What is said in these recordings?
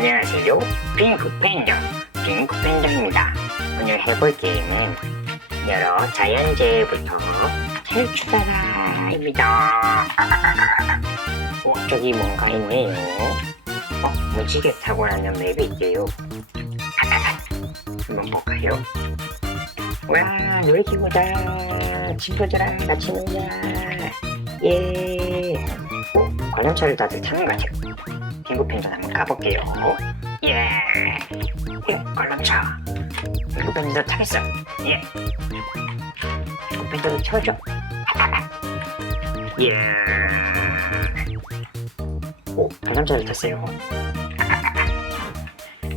안녕하세요. 핑크팬더, 핑크팬더입니다. 오늘 해볼 게임은 여러 자연재해부터 탈출하라입니다. 어, 저기 뭔가 있네요. 어, 무지개 타고 가는 맵이 있대요. 한번 볼까요? 와, 놀이기구다. 친구들아, 같이 놀자. 예. 어, 관람차를 다들 타는 것 같아요. 핑크팬더 한번 가볼게요. 예. 예, 관람차. 핑크팬더 타겠어. 예. 핑크팬더도 쳐줘. 예. 오, 관람차를 탔어요.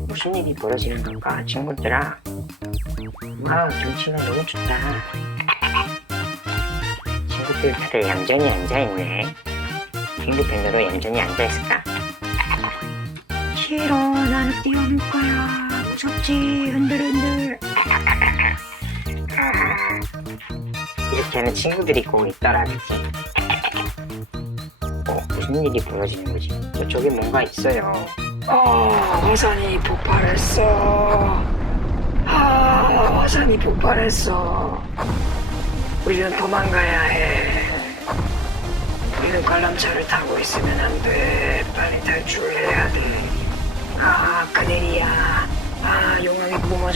무슨 일이 벌어지는 건가, 친구들아? 와우, 경치가 너무 좋다. 친구들 다들 얌전히 앉아있네. 핑크팬더로 얌전히 앉아있을까? 싫어, 나는 뛰어놀 거야. 무섭지, 흔들흔들. 이렇게 하는 친구들이 꼭 그치? 어, 무슨 일이 벌어지는 거지? 저쪽에 뭔가 있어요. 어, 화산이 폭발했어. 아, 화산이 폭발했어. 우리는 도망가야 해. 우리는 관람차를 타고 있으면 안 돼.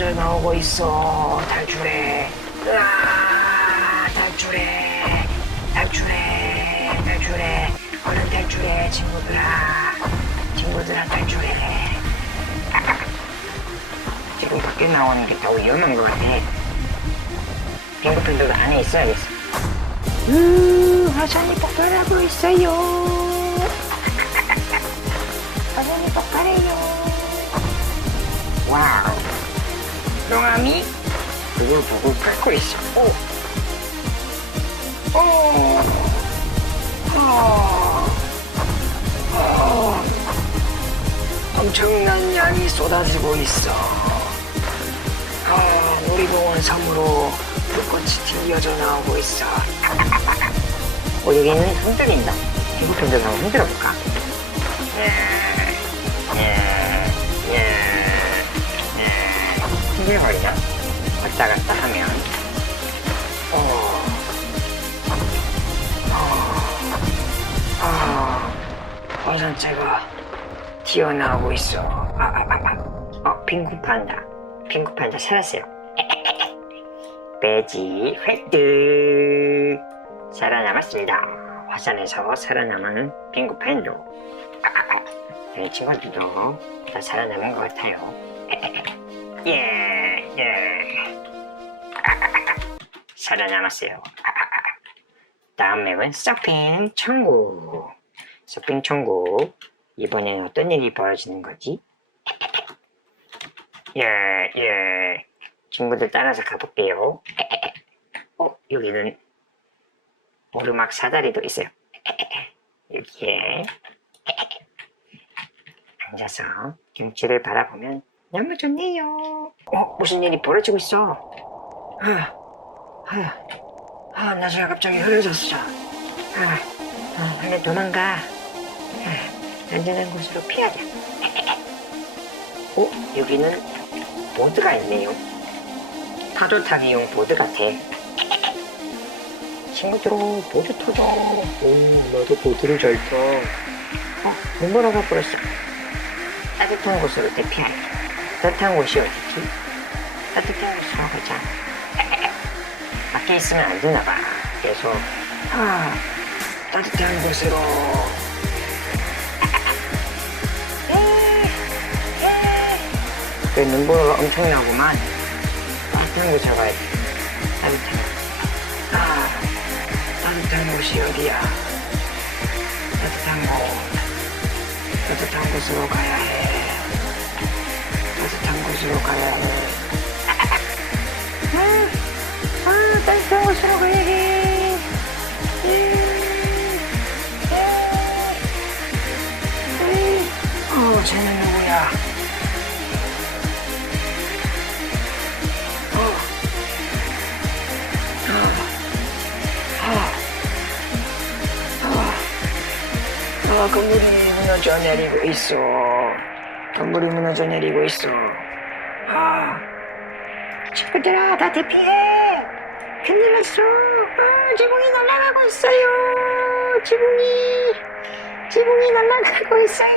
뿜어져 나오고 있어. 탈출해. 으아, 탈출해. 탈출해. 탈출해. 얼른 탈출해, 친구들아. 친구들아, 탈출해. 지금 밖에 나오는 게 더 위험한 것 같아. 핑크팬더가 안에 있어야겠어. 으, 화산이 폭발하고 있어요. 화산이 폭발해요. 와우. 용암이 부글부글 끓고 있어. 오. 오. 어. 어. 엄청난 양이 쏟아지고 있어. 아, 놀이공원 섬으로 불꽃이 튕겨져 나오고 있어. 어, 여기는 흔들린다. 핑크팬들 한번 흔들어 볼까? 예, 예, 예, 예. 흔들거리나? 왔다 갔다 하면, 어, 어, 어, 화산체가 튀어나오고 있어. 아, 아, 아, 아. 어, 핑크판다. 핑크판다 살았어요. 배지 획득 살아남았습니다. 화산에서 살아남은 핑크팬도 네, 친구들도 다 살아남은 것 같아요. 예, 예. 살아남았어요. 다음 맵은 서핑 천국. 서핑 천국. 이번엔 어떤 일이 벌어지는 거지? 예, 예. 친구들 따라서 가볼게요. 어, 여기는 오르막 사다리도 있어요. 여기에 앉아서 경치를 바라보면 너무 좋네요. 어, 무슨 일이 벌어지고 있어? 아, 아, 아, 나중에 갑자기 흐려졌어. 아, 아, 얼른 도망가. 아, 안전한 곳으로 피하자. 어, 여기는 보드가 있네요. 파도 타기용 보드 같아. 친구들아, 보드 타자. 오, 나도 보드를 잘 타. 어, 눈보라가 버렸어. 따뜻한 곳으로 대피하자. 따뜻한 곳이 어디지? 따뜻한 곳으로 가자. 밖에 있으면 안 되나 봐. 그래서, 아, 따뜻한 곳으로. 그 눈보라가 엄청나구만. 따뜻한 곳 잡아야 돼. 따뜻한 곳. 아, 따뜻한 곳이 어디야? 따뜻한 곳. 따뜻한 곳으로 가야 해. 곳으로 가야 해. 아, 아, 따뜻한 곳으로 가야 해. 예, 예, 예. 어, 쟤는 누구야? 아, 건물이 무너져 내리고 있어. 건물이 무너져 내리고 있어. 아, 친구들아, 다 대피해! 큰일 났어! 아, 지붕이 날아가고 있어요! 지붕이! 지붕이 날아가고 있어요!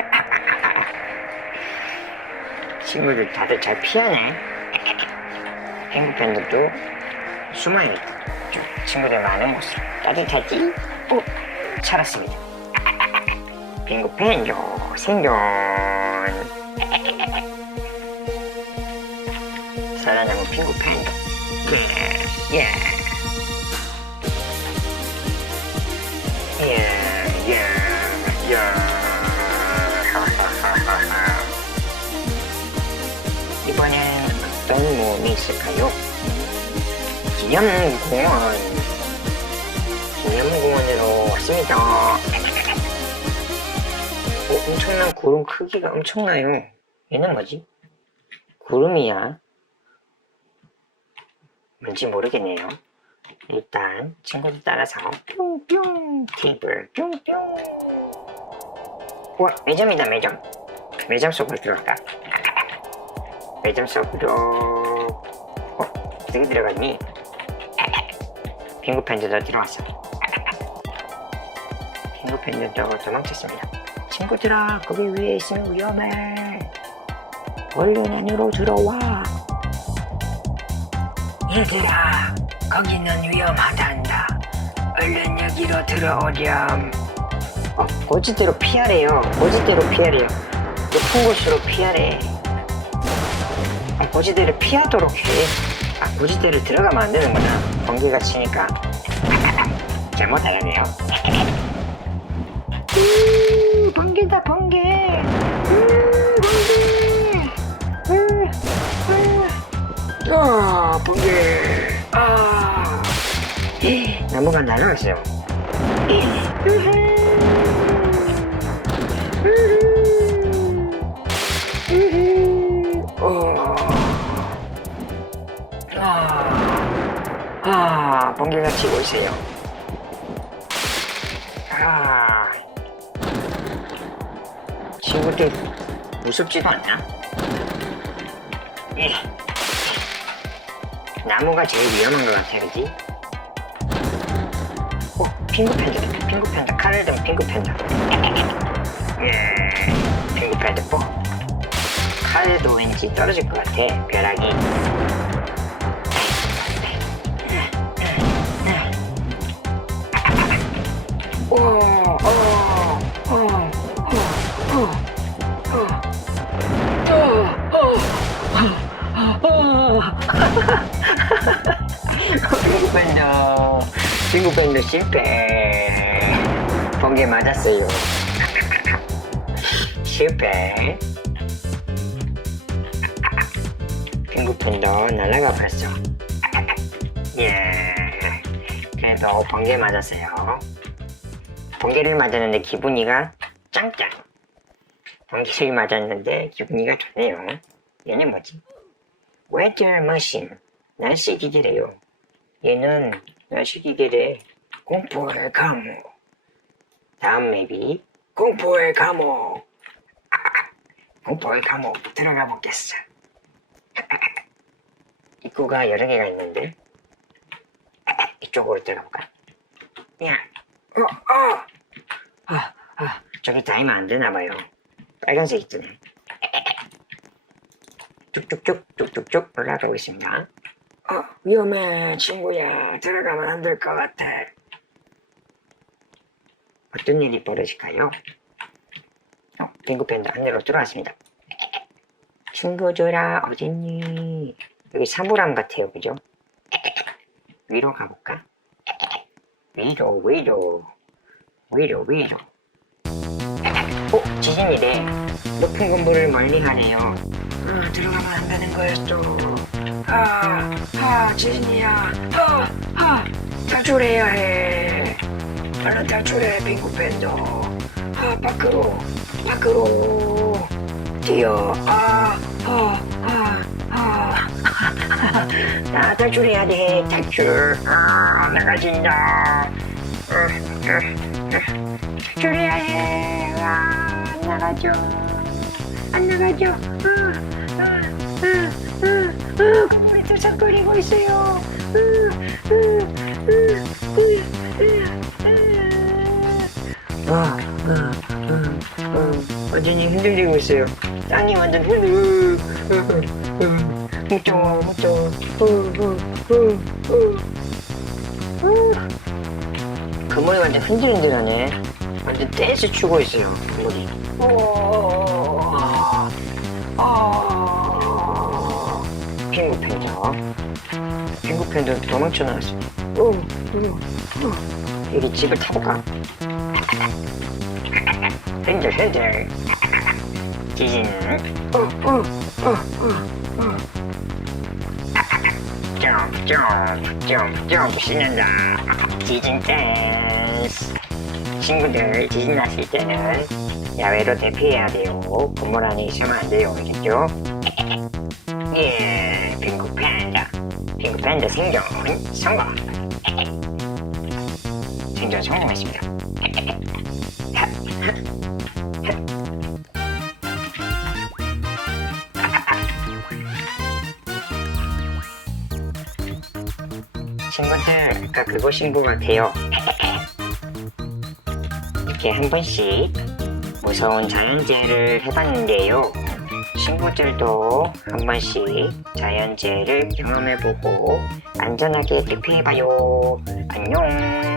친구들 다들 잘 피하네. 펭귄팬들도 숨어있다. 친구들 많은 곳으로 따뜻하지? 어, 살았습니다. 빙고팬 요 생존 빙고팬 예, 예, 예, 예, 예. 이번엔 어떤 모험이 있을까요? 기념공원 기념공원으로 왔습니다. 어, 엄청난 구름 크기가 엄청나요. 얘는 뭐지? 구름이야. 뭔지 모르겠네요. 일단 친구들 따라서 뿅뿅 테이블 뿅뿅 우와 매점이다 매점 매점 속으로 들어갈까? 매점 속으로 어? 어떻게 들어갔니? 빙고 팬들도 들어왔어 빙고 팬들도 도망쳤습니다 친구들아 거기 위에 있으면 위험해 얼른 안으로 들어와 얘들아 거기는 위험하단다. 얼른 여기로 들어오렴. 어, 고지대로 피하래요. 고지대로 피하래요. 높은 곳으로 피하래. 어, 고지대를 피하도록 해. 아, 고지대를 들어가면 안 되는구나. 번개가 치니까. 잘못 알았네요 으흐. 으흐. 어. 아. 아, 번개가 치고 있어요. 아. 친구들 무섭지도 않나? 예. 나무가 제일 위험한 것 같아, 그지? 어, 핑크팬다, 핑크팬다. 칼을 든 핑크팬다. 예, 핑크팬다 뽀. 칼도 왠지 떨어질 것 같아, 벼락이. 빙고밴드 빙고밴드 실패 번개 맞았어요 실패 빙고밴드 날아가 버렸어 예 그래도 번개 맞았어요 번개를 맞았는데 기분이가 짱짱 번개를 맞았는데 기분이가 좋네요 얘는 뭐지? 웨더 머신 날씨 기계래요. 얘는 날씨 기계래. 공포의 감옥. 다음 맵이 공포의 감옥. 아, 공포의 감옥 들어가 보겠어. 입구가 여러 개가 있는데 이쪽으로 들어가 볼까? 야, 어, 어, 아, 아, 저기 다니면 안 되나 봐요. 빨간색이 뜨네. 쭉쭉쭉 쭉쭉쭉 올라가고 있습니다. 어, 위험해, 친구야. 들어가면 안 될 것 같아. 어떤 일이 벌어질까요? 어, 빙고팬도 안내로 들어왔습니다. 친구들아, 어딨니? 여기 사물함 같아요, 그죠? 위로 가볼까? 위로, 위로. 위로, 위로. 어, 지진이래. 높은 건물을 멀리 가네요. 아, 들어가면 안 되는 거였어. 아, 아, 지진이야. 아, 아, 탈출해야 해. 탈출해, 빙고팬도. 아, 밖으로, 밖으로. 뛰어. 아, 아, 아, 아. 나 탈출해야 돼, 탈출. 아, 으, 으. 탈출해야 해. 아, 나가죠. 나가죠. 아, 아, 아, 건물이 들썩거리고 있어요. 아, 아, 아, 아, 아, 아, 아, 아, 완전히 흔들리고 있어요. 땅이 완전 흔들. 무서워, 무서워. 어, 어, 어. 그물이 완전 흔들흔들하네. 완전 댄스 추고 있어요, 그물이. 핑구팬이죠. 핑구팬도 도망쳐 나왔어. 어, 어, 어. 여기 집을 타볼까? 흔들, 흔들. 지진. 어. 점프, 점프, 점프, 점프 신난다. 지진 댄스. 친구들 지진 났을 때는 야외로 대피해야 돼요. 건물 안에 있으면 안 돼요. 알겠죠? 예, 핑크 팬다. 핑크 팬다 생존 성공. 생존 성공했습니다. 친구들, 아까 그곳인 것 같아요. 이렇게 한 번씩 무서운 자연재해를 해봤는데요. 친구들도 한 번씩 자연재해를 경험해보고 안전하게 대피해봐요. 안녕.